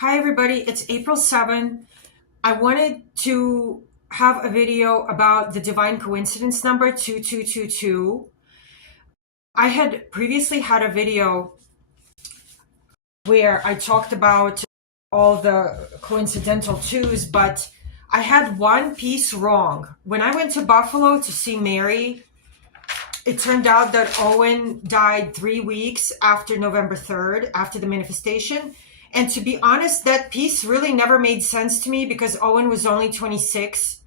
Hi, everybody. It's April 7th. I wanted to have a video about the divine coincidence number 2222. I had previously had a video where I talked about all the coincidental twos, but I had one piece wrong. When I went to Buffalo to see Mary, it turned out that Owen died 3 weeks after November 3rd, after the manifestation. And to be honest, that piece really never made sense to me because Owen was only 26.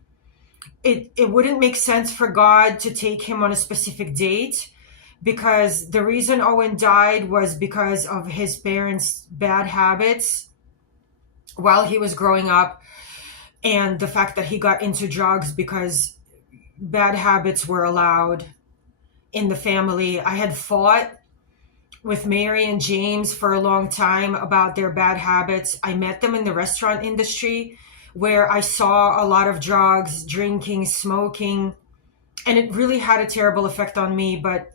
It wouldn't make sense for God to take him on a specific date because the reason Owen died was because of his parents' bad habits while he was growing up, and the fact that he got into drugs because bad habits were allowed in the family. I had fought with Mary and James for a long time about their bad habits. I met them in the restaurant industry where I saw a lot of drugs, drinking, smoking, and it really had a terrible effect on me. But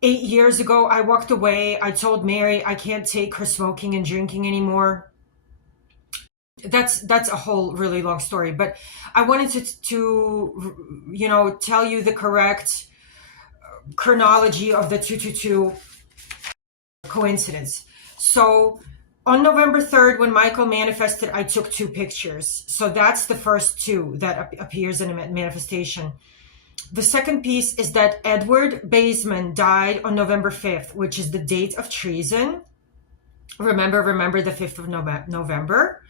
8 years ago, I walked away. I told Mary I can't take her smoking and drinking anymore. That's a whole really long story, but I wanted to tell you the correct chronology of the 222 coincidence. So on November 3rd, when Michael manifested, I took 2 pictures. So that's the first two that appears in a manifestation. The second piece is that Edward Beyzman died on November 5th, which is the date of treason. Remember the 5th of November.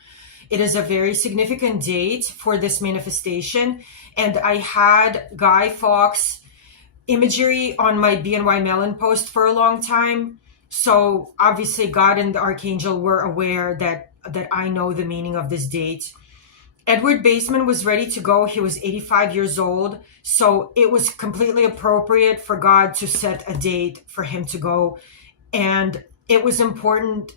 It is a very significant date for this manifestation. And I had Guy Fawkes imagery on my BNY Mellon post for a long time. So obviously God and the Archangel were aware that I know the meaning of this date. Edward Beyzman was ready to go. He was 85 years old. So it was completely appropriate for God to set a date for him to go. And it was important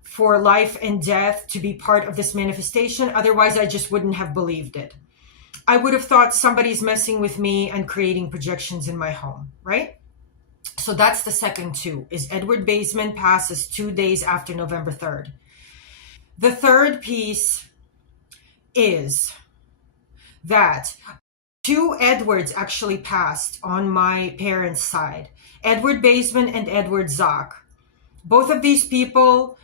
for life and death to be part of this manifestation. Otherwise, I just wouldn't have believed it. I would have thought somebody's messing with me and creating projections in my home, right? So that's the second two, is Edward Beyzman passes 2 days after November 3rd. The third piece is that 2 Edwards actually passed on my parents' side, Edward Beyzman and Edward Zock. Both of these people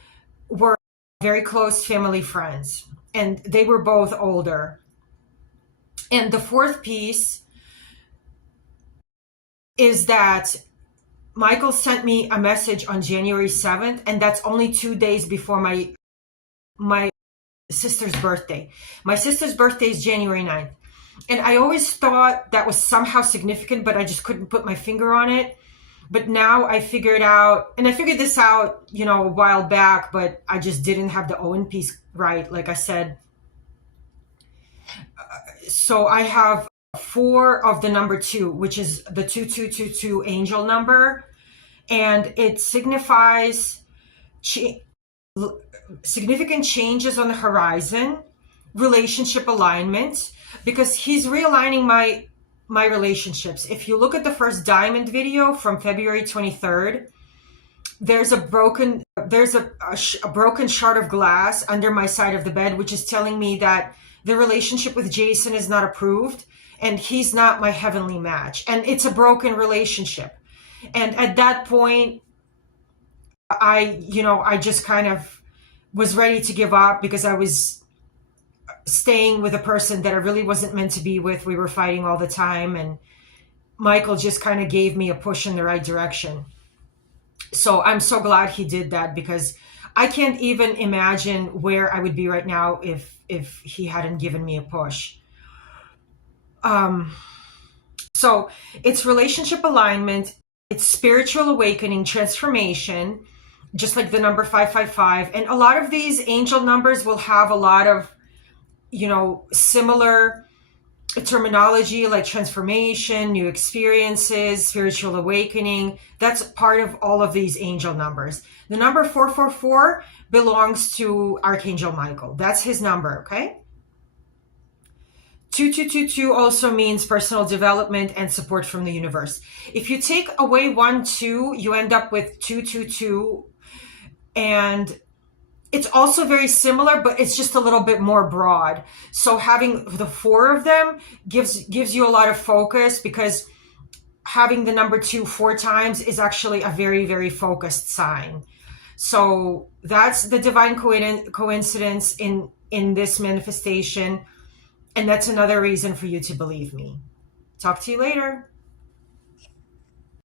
were very close family friends, and they were both older. And the fourth piece is that Michael sent me a message on January 7th, and that's only 2 days before my sister's birthday. My sister's birthday is January 9th. And I always thought that was somehow significant, but I just couldn't put my finger on it. But now I figured out, and I figured this out, a while back, but I just didn't have the Owen piece right, like I said. So I have 4 of the number 2, which is the 2222 angel number, and it signifies significant changes on the horizon, relationship alignment, because he's realigning my relationships. If you look at the first diamond video from February 23rd, there's a broken shard of glass under my side of the bed, which is telling me that the relationship with Jason is not approved and he's not my heavenly match. And it's a broken relationship. And at that point, I just kind of was ready to give up because I was staying with a person that I really wasn't meant to be with. We were fighting all the time, and Michael just kind of gave me a push in the right direction. So I'm so glad he did that, because I can't even imagine where I would be right now if he hadn't given me a push. So it's relationship alignment, it's spiritual awakening, transformation, just like the number 555. And a lot of these angel numbers will have a lot of, similar terminology, like transformation, new experiences, spiritual awakening. That's part of all of these angel numbers. The number 444 belongs to Archangel Michael. That's his number, okay? 2222 also means personal development and support from the universe. If you take away 1, 2, you end up with 222. And It's also very similar, but it's just a little bit more broad. So having the four of them gives you a lot of focus, because having the number two four times is actually a very, very focused sign. So that's the divine coincidence in this manifestation, and that's another reason for you to believe me. Talk to you later.